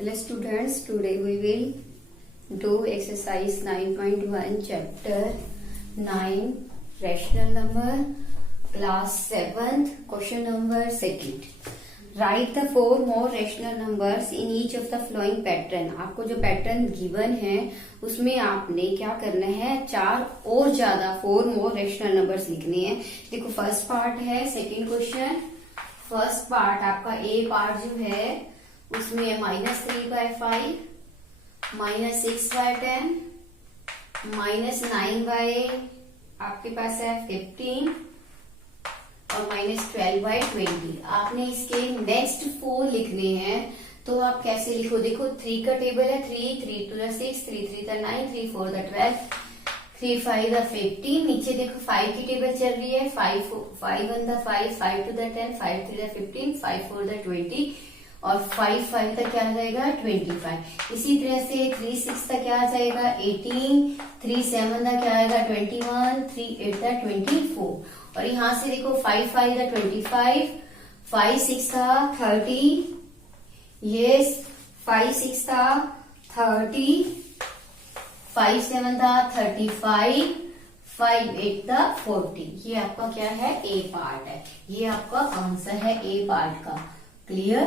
Hello students, today we will do exercise 9.1 chapter 9 rational number class 7th question number 2nd. Write the 4 more rational numbers in each of the following pattern. आपको जो pattern given है उसमें आपने क्या करना है, 4 और ज्यादा 4 more rational numbers लिखने हैं. देखो फर्स्ट पार्ट है सेकंड क्वेश्चन. फर्स्ट पार्ट आपका ए पार्ट जो है उसमें -3/5, -6/10, -9 आपके पास है 15 और -12/20. आपने इसके नेक्स्ट 4 लिखने हैं तो आप कैसे लिखो, देखो 3 का टेबल है 3, 3 to the 6, 3 3 the 9, 3 4 the 12, 3 5 the 15. नीचे देखो 5 की टेबल चल रही है, 5 1 the 5, 5 to the 10, 5 3 the 15, 5 4 the 20 और 5 5 तक क्या आ जाएगा 25. इसी तरह से 3 6 तक क्या आ जाएगा 18, 3 7 तक क्या आएगा 21, 3 8 तक 24. और यहाँ से देखो 5 5 तक 25, 5 6 था 30, यस 5 6 था 30, 5 7 था 35, 5 8 था 40. ये आपका क्या है ए पार्ट है, ये आपका आंसर है ए पार्ट का. क्लियर.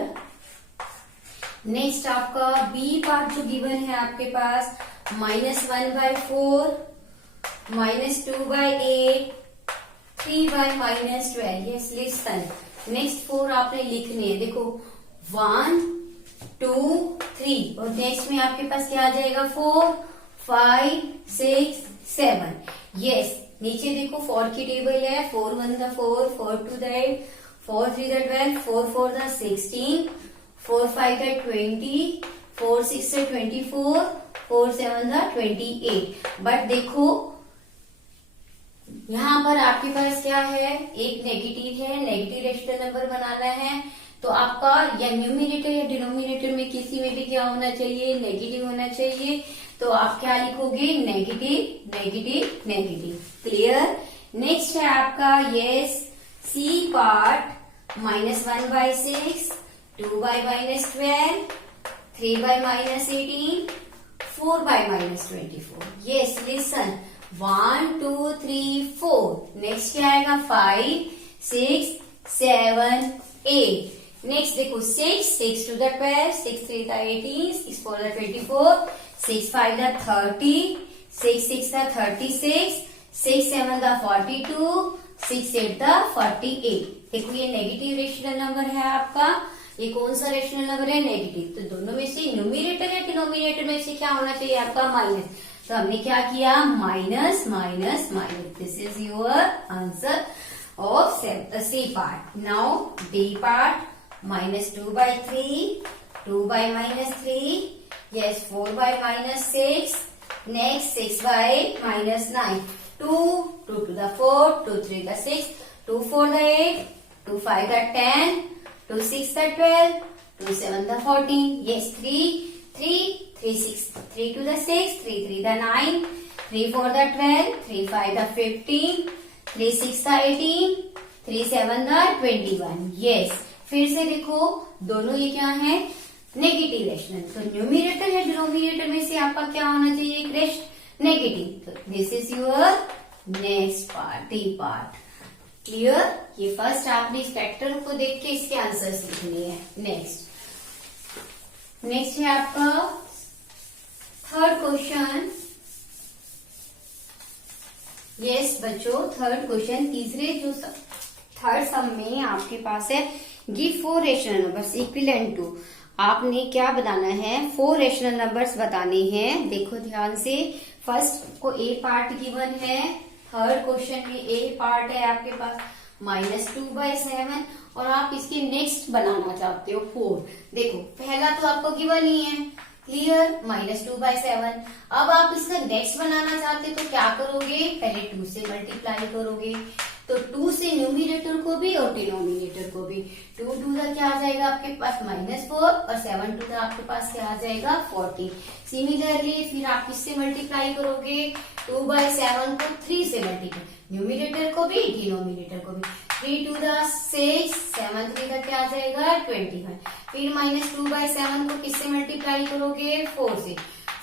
नेक्स्ट आपका बी पार्ट जो गिवन है आपके पास -1/4, -2/8, 3/-12. Yes listen. नेक्स्ट 4 आपने लिखने हैं. देखो 1 2 3 और नेक्स्ट में आपके पास क्या आ जाएगा 4 5 6 7. यस नीचे देखो 4 की टेबल है, 4 1 the 4, 4 2 the 8, 4 3 the 12, 4 4 the 16, 4 5 the 20, 4 6 the 24, 4 7 the 28. But देखो यहाँ पर आपके पास क्या है, एक नेगेटिव है, नेगेटिव रेशनल नंबर बनाना है तो आपका या न्यूमिनेटर या डिनोमिनेटर में किसी में भी क्या होना चाहिए, नेगेटिव होना चाहिए. तो आप क्या लिखोगे, negative negative negative. Clear. Next है आपका yes C part -1/6, 2/-12, 3/-18, 4/-24. Yes listen 1 2 3 4. Next क्या आएगा 5 6 7 8. नेक्स्ट देखो 6 to the 12, 6 3 the 18, 6 4 the 24, 6 5 the 30, 6 6 the 36, 6 7 the 42, 6 8 the 48. देखो ये नेगेटिव रेशनल नंबर है आपका. ये कौन सा रेशनल नंबर है, नेगेटिव. तो दोनों में से न्यूमिनेटर या डिनोमिनेटर में से क्या होना चाहिए आपका माइनस. तो हमने क्या किया minus minus minus. This is your answer of C part. Now D part -2/3, 2/-3, yes 4/-6, next 6/-9, 2 2 to the 4, 2 3 the 6, 2 4 the 8, 2 5 the 10, 2 6 the 12, 2 7 the 14. Yes 3 3 3 6, 3 to the 6, 3 3 the 9, 3 4 the 12, 3 5 the 15, 3 6 the 18, 3 7 the 21. Yes. फिर से देखो दोनों ये क्या है, negative rational. तो numerator या denominator में से आपका क्या होना चाहिए, एक रेस्ट नेगेटिव. तो this is your next part D part. Clear. ये फर्स्ट आपने इस पैटर्न को देख के इसके आंसर्स लिखने हैं. नेक्स्ट है आपका थर्ड क्वेश्चन. यस बच्चों थर्ड क्वेश्चन. तीसरे जो थर्ड सम में आपके पास है give 4 rational numbers equivalent to. आपने क्या बताना है, 4 रेशनल नंबर्स बताने हैं. देखो ध्यान से. फर्स्ट को ए पार्ट गिवन है, थर्ड क्वेश्चन में ए पार्ट है आपके पास -2/7 और आप इसके नेक्स्ट बनाना चाहते हो 4. देखो पहला तो आपको गिवन ही है. क्लियर. -2/7. अब आप इसका नेक्स्ट बनाना चाहते हो तो क्या करोगे, पहले 2 से मल्टीप्लाई करोगे. तो 2 से न्यूमिनेटर को भी और डिनोमिनेटर को भी. 2 2 का क्या आ जाएगा आपके पास -4 और 7 2 का आपके पास क्या आ जाएगा 40. सिमिलरली फिर आप किससे मल्टीप्लाई करोगे, 2/7 को 3 से मल्टीप्लाई, न्यूमिनेटर को भी डिनोमिनेटर को भी. 3 टू द 6, 7 3 का क्या आ जाएगा 21। फिर -2/7 को किससे मल्टीप्लाई करोगे 4 से,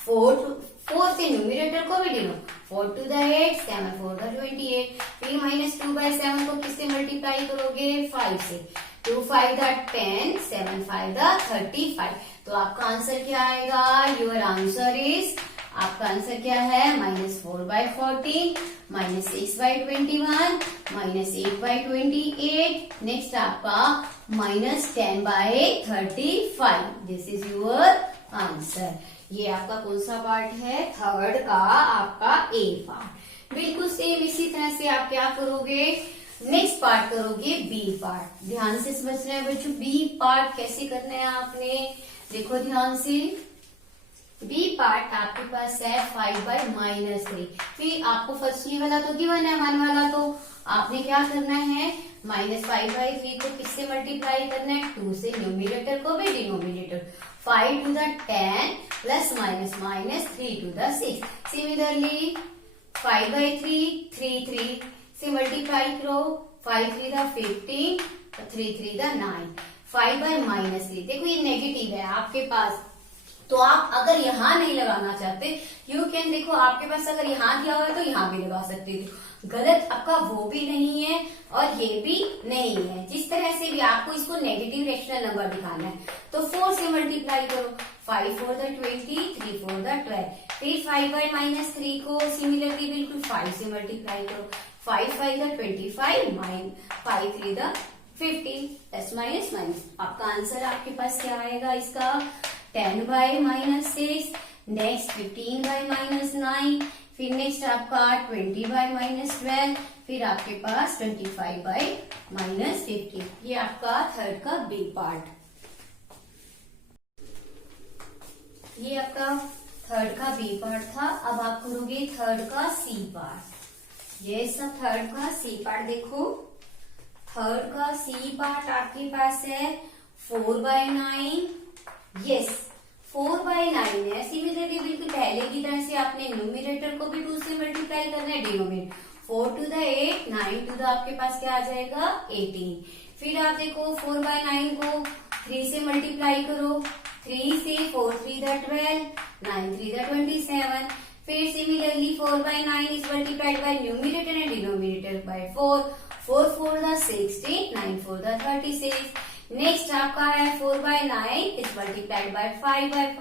4 से न्यूमिनेटर को भी डिनो, 4 टू द 8, 7 4 द 28। फिर -2/7 को किससे मल्टीप्लाई करोगे 5 से, 2 5 द 10, 7 5 द 35। तो आपका आंसर क्या आएगा, योर आंसर इज, आपका आंसर क्या है -4/14, -6/21, -8/28। नेक्स्ट आपका -10/35। This is your answer. ये आपका कौन सा पार्ट है, थर्ड का आपका ए पार्ट। बिल्कुल सेम इसी तरह से आप क्या करोगे, नेक्स्ट पार्ट करोगे बी पार्ट। ध्यान से समझना है बच्चों, बी पार्ट कैसे करना है आपने, देखो ध्यान से। बी पार्ट आपके पास है 5/-3। फिर आपको फर्स्ट ये वाला तो गिवन है, 1 वाला, तो आपने क्या करना है -5/3 को किससे मल्टीप्लाई करना है 2 से, न्यूमिनेटर को भी denominator, 5 to the 10 plus minus -3 to the 6। Similarly 5/3, 3 से मल्टीप्लाई करो, 5 3 द 15, 3 3 द 9, 5/-3। देखो ये नेगेटिव है आपके पास, तो आप अगर यहाँ नहीं लगाना चाहते, यू कैन, देखो आपके पास अगर यहाँ दिया हुआ है तो यहाँ भी लगा सकते हो। गलत आपका वो भी नहीं है और ये भी नहीं है। जिस तरह से भी आपको इसको नेगेटिव रेशनल नंबर दिखाना है तो 4 से मल्टीप्लाई करो, 5 4 द 20, 3 4 द 12। फिर 5/-3 को सिमिलरली बिल्कुल 5 से मल्टीप्लाई करो, 5 5 the 25, 5 3 the 50, plus minus minus. आपका आंसर आपके पास क्या आएगा इसका 10/-6, नेक्स्ट 15/-9, फिर नेक्स्ट आपका 20/-12, फिर आपके पास 25/-50। ये आपका थर्ड का बी पार्ट। ये आपका थर्ड का बी पार्ट था। अब आप करोगे थर्ड का सी पार्ट। ये सब थर्ड का सी पार्ट। देखो थर्ड का सी पार्ट आपके पास है 4/9। यस 4/9 है। सिमिलरली बिल्कुल पहले की तरह से आपने न्यूमिनेटर को भी 2 से मल्टीप्लाई करना है, denominator 4 to the 8, 9 to the आपके पास क्या आ जाएगा 18। फिर आप देखो 4/9 को 3 से मल्टीप्लाई करो, 3 से 4 3 द 12, 9 3 द 27। फिर similarly 4/9 is multiplied by numerator and denominator by 4, 4 4 the 16, 9 4 the 36। Next आपका है 4/9 इज मल्टीप्लाइड बाय 5/5।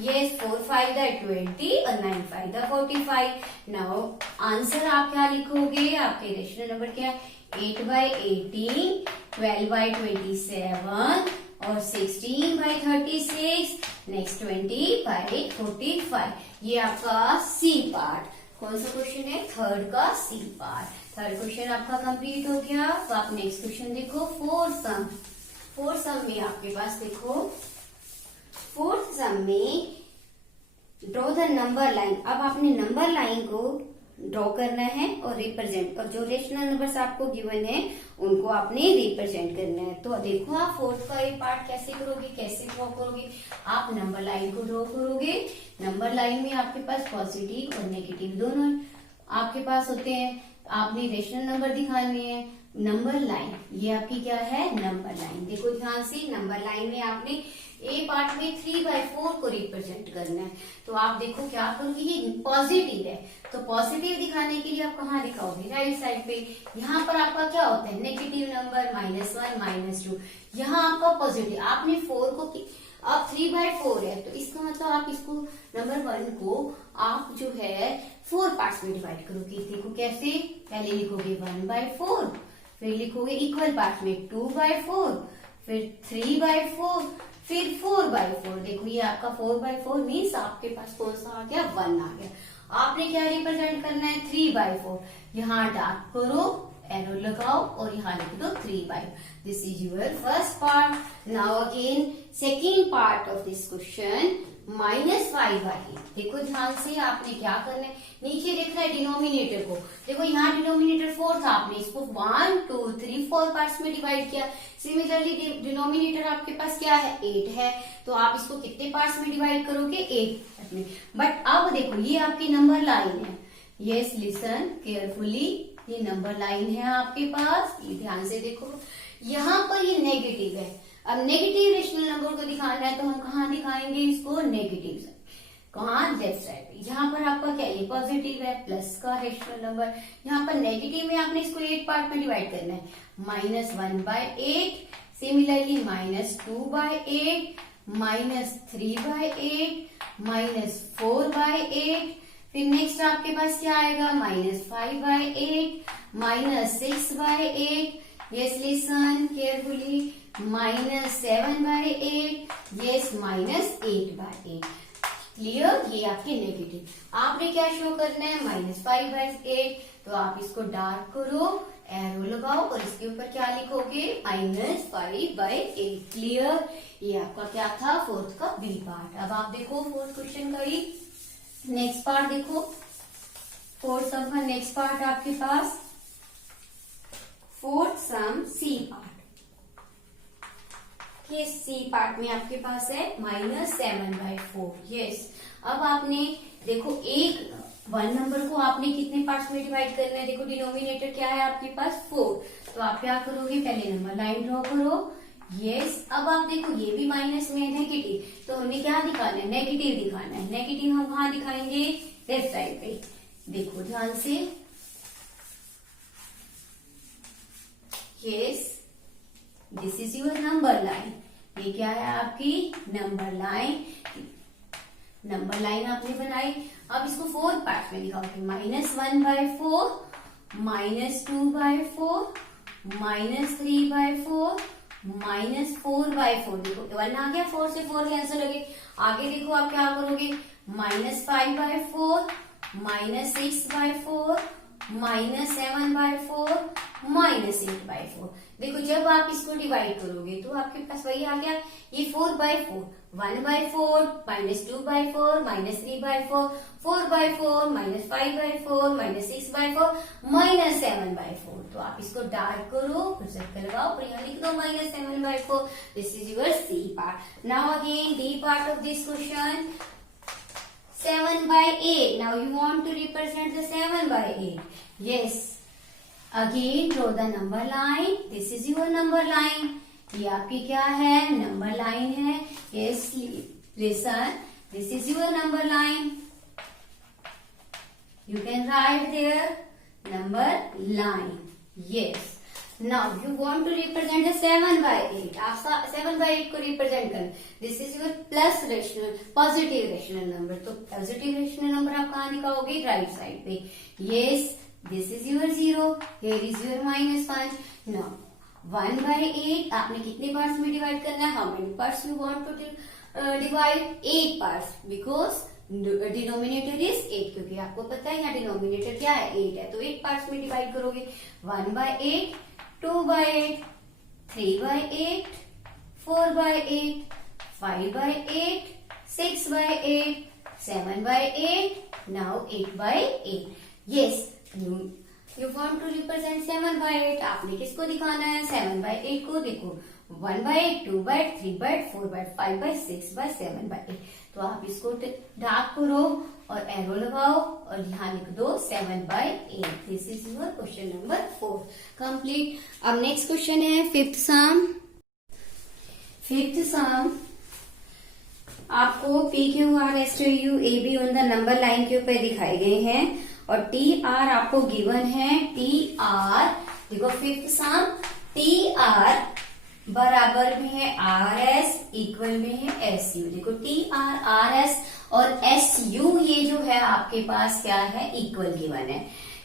ये 4 5 द 20 और 9 5 द 45। नाउ आंसर आप क्या लिखोगे, आपके रेशनल नंबर क्या है 8/18, 12/27 और 16/36, नेक्स्ट 20/45। ये आपका सी पार्ट। कौन सा क्वेश्चन है, थर्ड का सी पार्ट। थर्ड क्वेश्चन आपका कंप्लीट हो गया। तो आप नेक्स्ट क्वेश्चन देखो, फोर्थ सम। फोर्थ सम में आपके पास देखो, फोर्थ सम में ड्रॉ द नंबर लाइन। अब आपने नंबर लाइन को ड्रॉ करना है और रिप्रेजेंट, और जो रेशनल नंबर्स आपको गिवन है उनको आपने रिप्रेजेंट करना है। तो देखो आप फोर्थ का ये पार्ट कैसे करोगे, कैसे ड्रॉ करोगे। आप नंबर लाइन को ड्रॉ करोगे। नंबर लाइन में आपके पास पॉजिटिव और नेगेटिव दोनों आपके पास होते हैं। आपने रेशनल नंबर दिखाने हैं। नंबर लाइन, ये आपकी क्या है नंबर लाइन। देखो ध्यान से, नंबर लाइन में आपने ए पार्ट में 3/4 को रिप्रेजेंट करना है। तो आप देखो क्या करोगे, ये पॉजिटिव है तो पॉजिटिव दिखाने के लिए आप कहाँ दिखाओगे, राइट साइड पे। यहाँ पर आपका क्या होता है नेगेटिव नंबर, -1 -2। यहाँ आपका पॉजिटिव, आपने 4 को अब 3/4 है तो इसका मतलब आप इसको नंबर 1 को आप जो है 4 पार्ट्स में डिवाइड करोगे। देखो कैसे, पहले लिखोगे 1/4, फिर लिखोगे इक्वल पार्ट में 2/4, फिर 3/4, फिर 4/4। देखो ये आपका 4/4 मीन्स आपके पास कौन सा आ गया 1 आ गया। आपने क्या रिप्रेजेंट करना है 3/4। यहाँ डार्क करो, एरो लगाओ और यहाँ लिख दो 3/4। This is your first part. Now again second part of this question, -5/8। देखो ध्यान से, आपने क्या करना है, नीचे देखना है डिनोमिनेटर को। देखो यहाँ डिनोमिनेटर 4 था, आपने इसको 1 2 3 4 पार्ट्स में डिवाइड किया। सिमिलरली डिनोमिनेटर आपके पास क्या है 8 है, तो आप इसको कितने पार्ट्स में डिवाइड करोगे 8 में। बट अब देखो ये आपकी नंबर लाइन है। यस लिसन केयरफुली, ये नंबर लाइन है आपके पास, ये ध्यान से देखो। यहाँ पर ये नेगेटिव है। अब नेगेटिव रेशनल नंबर को दिखाना है तो हम कहाँ दिखाएंगे इसको, नेगेटिव साइड। कहाँ, लेफ्ट साइड पे। यहाँ पर आपका क्या, ये पॉजिटिव है, प्लस का रेशनल नंबर। यहाँ पर नेगेटिव में आपने इसको 8 पार्ट में डिवाइड करना है, -1/8, सिमिलरली -2/8, -3/8, -4/8, फिर नेक्स्ट आपके पास क्या आएगा, -5/8, -6/8, yes listen carefully, -7/8, yes -8/8। Clear, ये आपके नेगेटिव। आपने क्या शो करना है, -5/8, तो आप इसको डार्क करो, एरो लगाओ और इसके ऊपर क्या लिखोगे, -5/8। क्लियर, ये आपका क्या था, फोर्थ का बी पार्ट। अब आप देखो फोर्थ क्वेश्चन का ही नेक्स्ट पार्ट देखो। फोर्थ सम का नेक्स्ट पार्ट आपके पास, फोर्थ सम सी पार्ट। ये सी पार्ट में आपके पास है -7/4। यस, अब आपने देखो एक 1 नंबर को आपने कितने पार्ट्स में डिवाइड करना है, देखो डिनोमिनेटर क्या है आपके पास, 4। तो आप क्या करोगे, पहले नंबर लाइन ड्रॉ करो। यस, अब आप देखो ये भी माइनस में है, नेगेटिव, तो हमें क्या दिखाना है, नेगेटिव दिखाना है। नेगेटिव हम कहाँ दिखाएंगे, लेफ्ट साइड पे। देखो ध्यान से, yes, this is your number line. ये क्या है आपकी नंबर लाइन। नंबर लाइन आपने बनाई। अब इसको 4 पार्ट में दिखाओगे, -1/4, -2/4, -3/4, -4/4। देखो 1 आ गया, 4 से 4 कैंसिल हो गए। आगे देखो आप क्या करोगे, -5/4, -6/4, -7/4, -8/4। देखो जब आप इसको डिवाइड करोगे तो आपके पास वही आ गया, ये 4/4, 1/4, -2/4, -3/4, 4/4, -5/4, -6/4, -7/4। तो आप इसको डार्क करो, फिर सर्कल लगाओ और यहाँ लिख दो -7/4। This is your C part. Now again D part of this question, 7/8. Now you want to represent the 7/8. Yes. Again draw the number line. This is your number line. ये आपकी क्या है, नंबर लाइन है। Yes, listen. This is your number line. You can write there number line. Yes. Now you want to represent the 7/8. आप 7/8 को represent करें। This is your plus rational, positive rational number. तो positive rational number आप कहाँ दिखाओगे, right side पे। Yes, this is your 0. Here is your -1. Now 1/8 आपने कितने पार्ट्स में डिवाइड करना है, how many parts you want to divide, 8 parts, because denominator is 8, क्योंकि आपको पता है यहाँ डिनोमिनेटर क्या है, 8 है। तो 8 पार्ट्स में डिवाइड करोगे, 1/8, 2/8, 3/8, 4/8, 5/8, 6/8, 7/8, now 8/8. Yes, you want to represent 7/8. आपने किसको दिखाना है, 7/8 को। देखो 1/8, 2/8, 3/8, 4/8, 5/8, 6/8, 7/8। तो आप इसको डार्क करो और एरो लगाओ और यहाँ लिख दो 7/8। This is your question number 4 complete. अब नेक्स्ट क्वेश्चन है फिफ्थ सम। फिफ्थ सम आपको PQRSTUAB on the number line के ऊपर दिखाए गए हैं और TR आपको गिवन है। TR देखो फिफ्थ सम, TR बराबर में है RS, इक्वल में है SU। देखो TR, RS और SU ये जो है आपके पास क्या है, इक्वल गिवन है,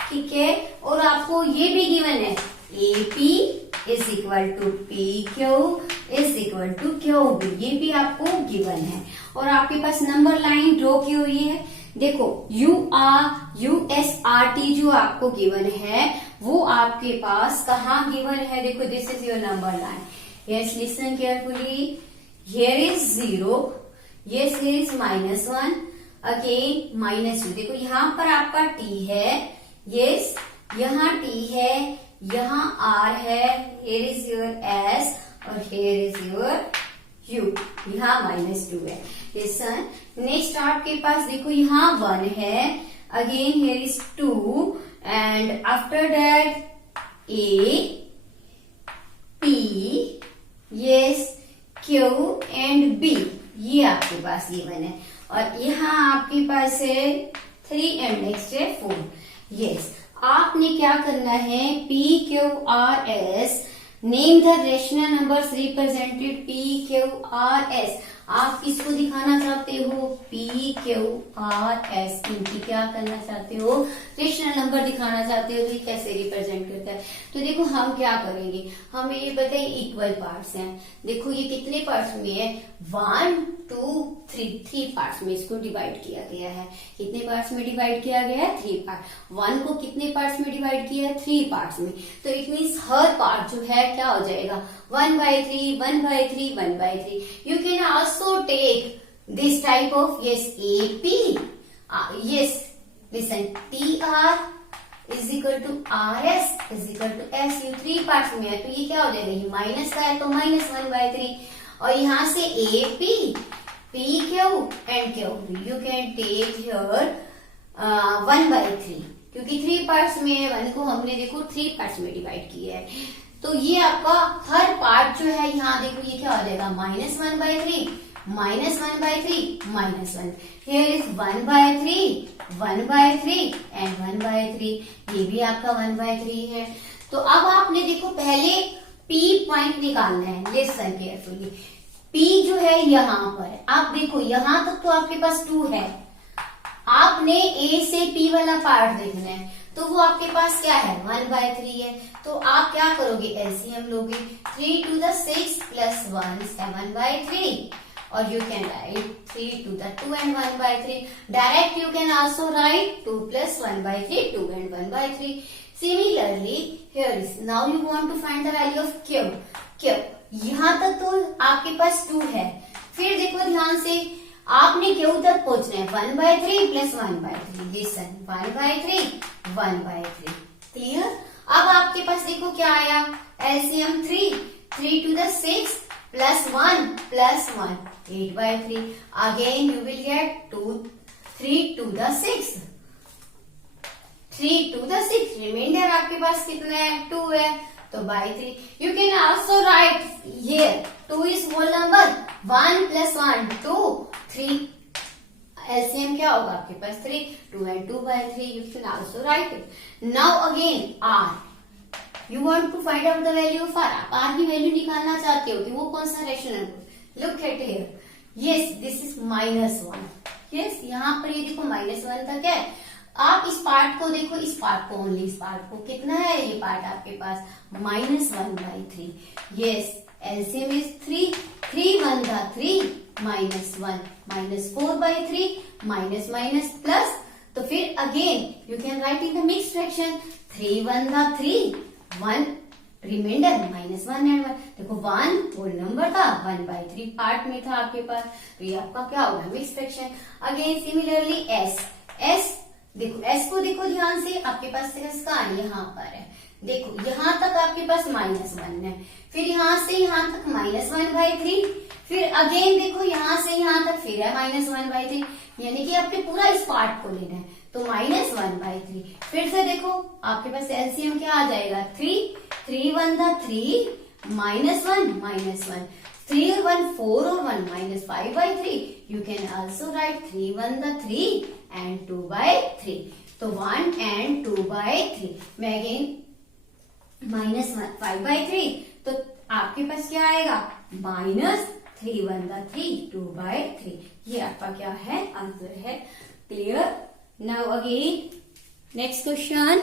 ठीक है। और आपको ये भी गिवन है, AP is equal to PQ is equal to QB, ये भी आपको गिवन है। और आपके पास नंबर लाइन ड्रॉ की हुई है। देखो USRT जो आपको गिवन है वो आपके पास कहाँ गिवन है, देखो this is your number line. Yes, listen carefully. Here is 0. Yes, here is -1. Again -2. देखो यहाँ पर आपका T है। Yes, यहाँ T है, यहाँ R है। Here is your S और here is your U. यहाँ -2 है। Listen. Next आपके पास देखो यहाँ 1 है। Again here is 2 and after that A P, yes, Q and B, ये आपके पास ये वन है। और यहाँ आपके पास है 3 एंड नेक्स्ट है 4। यस, आपने क्या करना है, P Q R S, name the rational numbers represented P Q R S. आप किसको दिखाना चाहते हो, पी क्यू आर एस, इनकी क्या करना चाहते हो, रेशनल नंबर दिखाना चाहते हो। तो ये कैसे रिप्रेजेंट करता है, तो देखो हम क्या करेंगे, हमें ये बताइए इक्वल पार्ट्स हैं। देखो ये कितने पार्ट्स में है, 1 2 3, 3 पार्ट्स में इसको डिवाइड किया गया है। कितने पार्ट्स में डिवाइड किया गया है, 3 पार्ट। 1 को कितने पार्ट्स में डिवाइड किया है, 3 पार्ट्स में। तो इट मीन्स हर पार्ट जो है क्या हो जाएगा, 1/3, 1/3, 1/3। You can also take this type of, yes, AP. Yes, listen, TR is equal to RS is equal to SU। 3 parts में है तो ये क्या हो जाएगा, ये माइनस का है तो -1/3। और यहाँ से AP, PQ and QB, you can take here 1/3, क्योंकि 3 पार्ट्स में है, 1 को हमने देखो 3 पार्ट्स में डिवाइड किया है। तो ये आपका हर पार्ट जो है, यहाँ देखो ये क्या हो जाएगा, -1/3, -1/3, -1। हियर इज 1/3, 1/3 एंड 1/3, ये भी आपका 1/3 है। तो अब आपने देखो पहले P पॉइंट निकालना है, लिसन केयरफुली। P जो है यहाँ पर, आप देखो यहाँ तक तो आपके पास 2 है, आपने A से P वाला पार्ट देखना है, तो वो आपके पास क्या है, 1/3 है। तो आप क्या करोगे, एलसीएम लोगे, 3 to the 6 plus 1, 7/3, और you can write 3 to the 2 and 1/3. Direct you can also write 2 plus 1/3, 2 and 1/3. Similarly, here is, now you want to find the value of Q. Q, यहाँ तक तो आपके पास 2 है, फिर देखो ध्यान से, आपने क्यू तक पहुंचना है, 1/3 plus 1/3, लिसन, 1/3, 1/3, क्लियर। अब आपके पास देखो क्या आया, LCM 3 to the 6 plus 1 plus 1, 8/3। Again you will get 3 to the 6, 3 to the 6, remainder आपके पास कितना है, 2 है, तो by 3। You can also write here 2 is whole number, 1 plus 1, 2, 3, LCM क्या होगा आपके पास 3, 2 and 2/3, you can also write it. Now again R, you want to find out the value of R। आप R की वैल्यू निकालना चाहते हो कि वो कौन सा rational number, look at here, yes this is -1, yes यहाँ पर ये देखो -1 तक है। आप इस पार्ट को देखो, इस पार्ट को ओनली, इस पार्ट को कितना है, ये पार्ट आपके पास -1/3, यस, एलसीएम इज 3, 3 1 था 3, -1, -4/3, माइनस प्लस, तो फिर again you can write in the mix fraction, 3 1 था 3, 1 रिमाइंडर -1 एंड 1, देखो 1 होल नंबर था, 1/3 पार्ट में था आपके पास, तो ये आपका क्या होगा, mix fraction. Again similarly S देखो, S को देखो ध्यान से, आपके पास इसका यहाँ पर है, देखो यहाँ तक आपके पास -1 है, फिर यहाँ से यहाँ तक -1/3, फिर अगेन देखो यहाँ से यहाँ तक फिर है -1/3, यानी कि आपने पूरा इस पार्ट को लेना है, तो -1/3। फिर से देखो आपके पास एलसीएम क्या आ जाएगा, 3 1 था 3, -1, 3 और 1 4 और 1 -5/3, you can also write 3 1 था 3 and 2/3, तो 1 and 2/3 में अगेन -5/3, तो आपके पास क्या आएगा, -3 1 था 3, 2/3, ये आपका क्या है, आंसर है, clear. Now again next question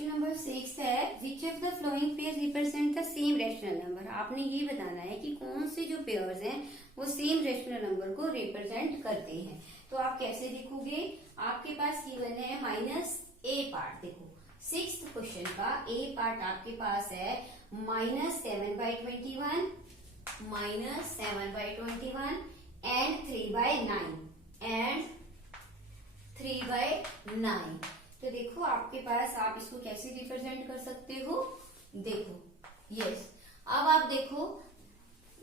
number 6 है, which of the flowing pair represent the same rational number. आपने ये बताना है कि कौन से जो पेयर्स हैं वो सेम रेशनल नंबर को रिप्रेजेंट करते हैं। तो आप कैसे लिखोगे, आपके पास गिवन है -a पार्ट, देखो 6th क्वेश्चन का a पार्ट आपके पास है -7/21, -7/21 एंड 3/9 एंड 3/9। तो देखो आपके पास, आप इसको कैसे रिप्रेजेंट कर सकते हो, देखो यस, अब आप देखो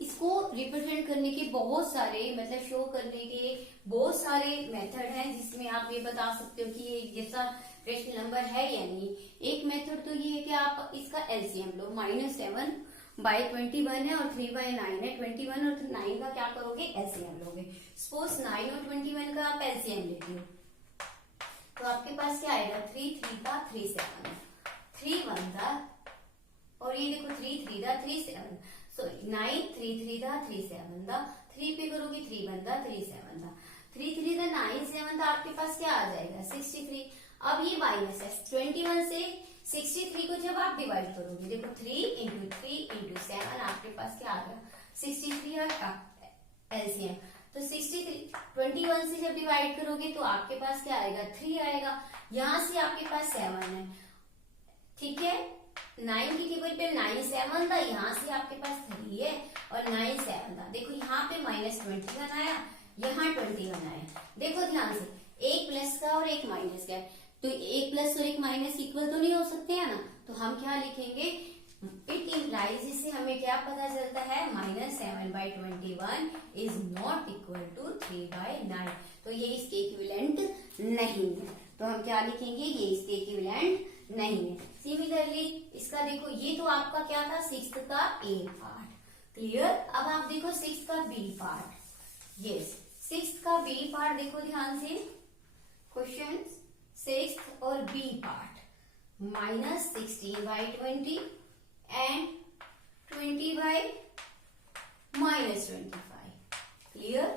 इसको रिप्रेजेंट करने के बहुत सारे, मतलब शो करने के बहुत सारे मेथड हैं, जिसमें आप ये बता सकते हो कि ये जैसा रेशनल नंबर है या नहीं। एक मेथड तो ये है कि आप इसका एलसीएम लो, -7/21 है और 3/9 है, 21 और 9 का क्या करोगे, एलसीएम लोगे। सपोज 9 और 21 का आप एलसीएम लेते हो तो आपके पास क्या आएगा, 3 3 का 3 7, 3 1 का, और ये देखो 3 3 का 3 7, सॉरी 9 3 3 का 3 7 का, 3 पे करोगे 3 1 का 3 7 का, 3 3 का 9 7 का, आपके पास क्या आ जाएगा, 63। अब ये माइनस है 21 से 63 को जब आप डिवाइड करोगे, देखो 3 इंटू 3 इंटू 7, आपके पास क्या आ गया, 63 एलसीएम। तो 63 21 से जब डिवाइड करोगे तो आपके पास क्या आएगा, 3 आएगा। यहां से आपके पास 7 है, ठीक है, 9 की टेबल पे 9 7 था, यहाँ से आपके पास 3 है और 9 7 था। देखो यहाँ पे -21 आया, यहाँ 21 आया। देखो ध्यान से, एक प्लस का और एक माइनस का है, तो एक प्लस और एक माइनस इक्वल तो नहीं हो सकते हैं ना, तो हम क्या लिखेंगे, इट इम्प्लाइज, इससे हमें क्या पता चलता है, -7/21 इज नॉट इक्वल टू 3/9, तो ये इसके इक्विवेलेंट नहीं है। तो हम क्या लिखेंगे, ये इसके इक्विवेलेंट नहीं है। सिमिलरली इसका देखो, ये तो आपका क्या था, 6th का ए पार्ट, क्लियर। अब आप देखो 6th का बी पार्ट, यस 6th का बी पार्ट देखो ध्यान से, क्वेश्चन 6th और बी पार्ट, -16/20 एंड 20/-25, क्लियर।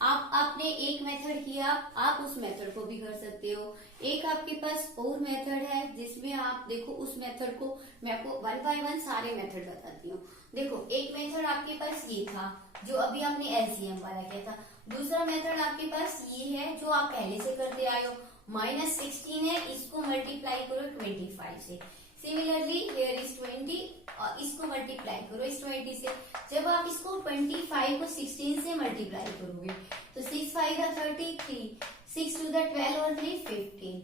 आप आपने एक मेथड किया, आप उस मेथड को भी कर सकते हो। एक आपके पास और मेथड है जिसमें आप देखो, उस मेथड को मैं आपको 1 बाय 1 सारे मेथड बताती हूँ। देखो एक मेथड आपके पास ये था जो अभी आपने एलसीएम वाला किया था, दूसरा मेथड आपके पास ये है जो आप पहले से करते आए हो, -16 है, इसको मल्टीप्लाई करो 25 से। सिमिलरली हियर इज 20 और इसको मल्टीप्लाई करो इस 20 से। जब आप इसको 25 को 16 से मल्टीप्लाई करोगे तो 6 5 का 33, 6 2 12 और 3 15,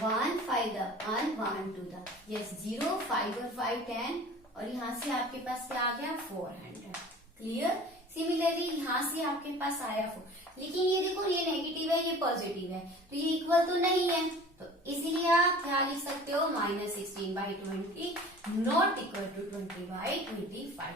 1 5 द 1 1 2 द यस 0 5 और 5 10, और यहाँ से आपके पास क्या आ गया, 400, क्लियर। सिमिलरली यहाँ से आपके पास आया 4, लेकिन ये देखो ये नेगेटिव है, ये पॉजिटिव है, तो ये इक्वल तो नहीं है, तो इसीलिए आप क्या लिख सकते हो, -16/20 नॉट इक्वल टू 20/25।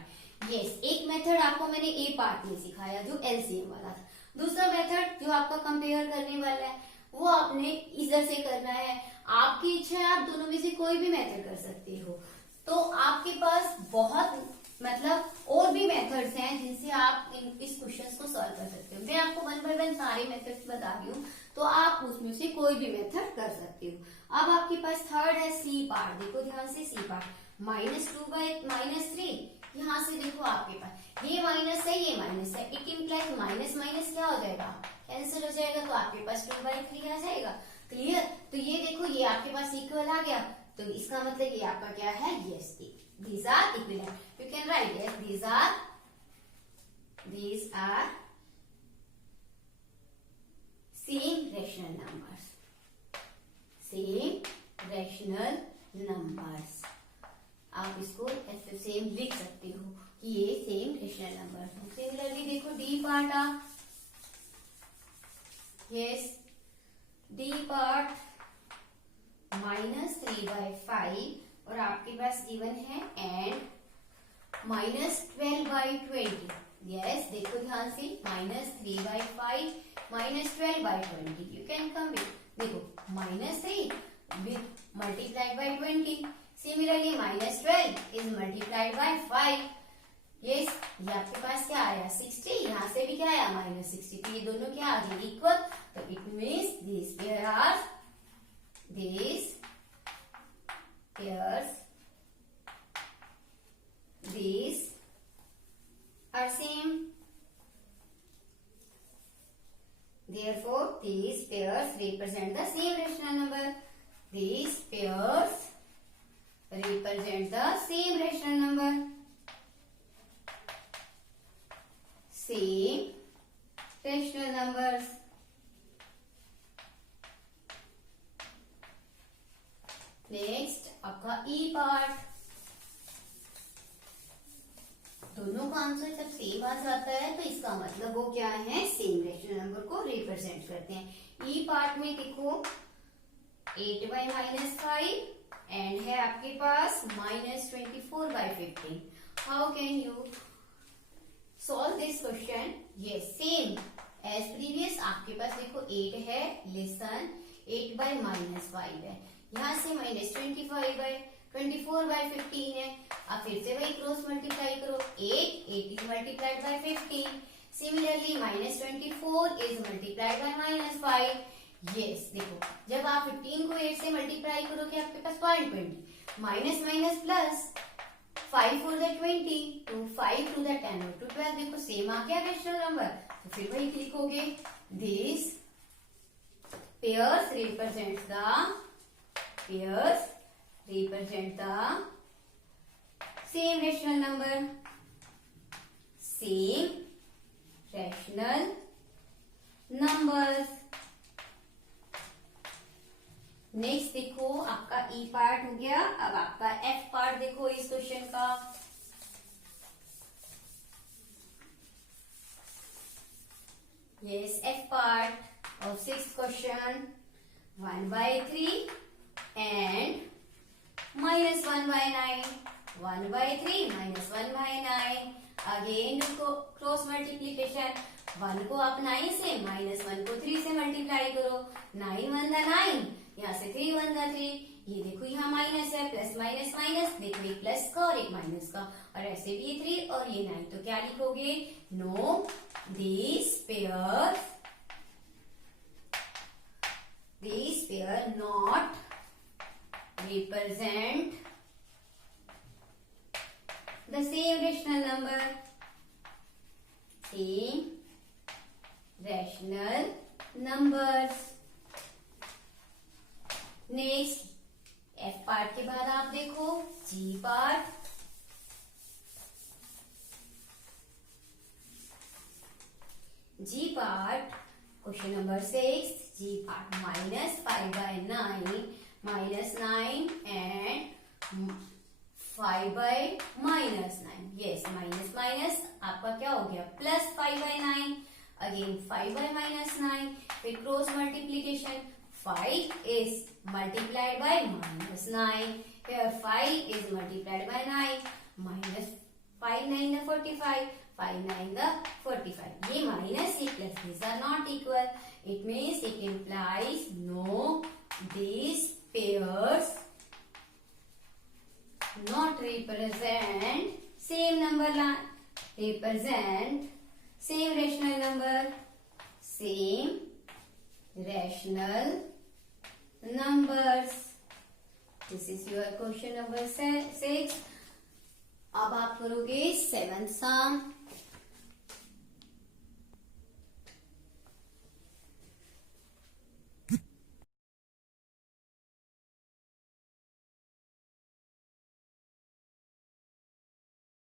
यस, एक मेथड आपको मैंने ए पार्ट में सिखाया जो एलसीएम वाला था। दूसरा मेथड जो आपका कंपेयर करने वाला है वो आपने इधर से करना है। आपकी इच्छा है, आप दोनों में से कोई भी मेथड कर सकते हो। तो आपके पास बहुत मतलब और भी मेथड्स हैं जिनसे आप इस क्वेश्चन को सॉल्व कर सकते हो। मैं आपको 1 बाय 1 सारे मेथड्स बता रही हूँ, तो आप उसमें से कोई भी मेथड कर सकते हो। अब आपके पास थर्ड है सी पार्ट, देखो ध्यान से, सी पार्ट -2/-3, यहाँ से देखो आपके पास ये माइनस है, ये माइनस है, इट इम्प्लाइज माइनस माइनस क्या हो जाएगा, कैंसिल हो जाएगा, तो आपके पास 2/3 आ जाएगा, क्लियर। तो ये देखो ये आपके पास इक्वल आ गया, तो इसका मतलब ये आपका क्या है, yes these are equivalent. You can write yes, these are same rational numbers, same rational numbers. आप इसको ऐसे सेम लिख सकते हो कि ये सेम रेशनल नंबर है। सिमिलरली देखो डी पार्ट आप, यस डी पार्ट -3/5 और आपके पास गिवन है एंड -12/20। यस देखो ध्यान से, -3/5 -12/20, यू कैन कम विथ, देखो -3 with multiplied by 20। Similarly -12 is multiplied by 5। Yes ये आपके पास क्या आया, 60, यहाँ से भी क्या आया, -60, तो ये दोनों क्या आ गए, इक्वल। तो it means this pair are these are same, therefore these pairs represent the same rational number. These pairs represent the same rational number, same rational numbers. Next आपका ई पार्ट, दोनों का आंसर जब सेम आ जाता है तो इसका मतलब वो क्या है, सेम रेशनल नंबर को रिप्रेजेंट करते हैं। ई पार्ट में देखो 8/-5 एंड है आपके पास -24/15। How can you solve this question? Yes, same as previous. आपके पास देखो 8 है, लेसन 8/-5 है, यहाँ से -24/15 है। अब फिर से वही क्रॉस मल्टीप्लाई करो, 8 is multiplied by 15। Similarly -24 is multiplied by -5। Yes, देखो जब आप 15 को 8 से मल्टीप्लाई करोगे आपके पास 0.20, माइनस माइनस प्लस, 5 4 द 20, तो 5 2 द 10 और 2 12, देखो सेम आ गया रेशनल नंबर। तो फिर वही लिखोगे, this pairs represent the same rational number, same rational numbers. Next देखो आपका ई पार्ट हो गया। अब आपका एफ पार्ट देखो इस क्वेश्चन का। Yes, F part of 6th question, 1/3 and -1/9, 1/3 -1/9। Again cross multiplication, 1 को आप 9 से, -1 को 3 से मल्टीप्लाई करो, 9 1 द 9, यहाँ से 3 1 द 3। ये देखो यहाँ माइनस है, प्लस माइनस माइनस, देखो एक प्लस का और एक माइनस का, और ऐसे भी 3 और ये 9। तो क्या लिखोगे? No, these pair not represent the same rational number, same rational numbers। Next F part के बाद आप देखो G part. G part question number 6, G part -5/9, -9 and 5/-9। Yes, minus minus आपका क्या हो गया, प्लस 5/9, अगेन 5/-9, फिर cross multiplication, 5 is multiplied by -9. Here 5 is multiplied by 9. Minus 5 9 the 45. 5 9 the 45. ये minus ये plus these are not equal. It means it implies no, these pairs not represent same number line. Represent same rational number. Same rational numbers. This is your question number 6। अब आप करोगे 7th sum।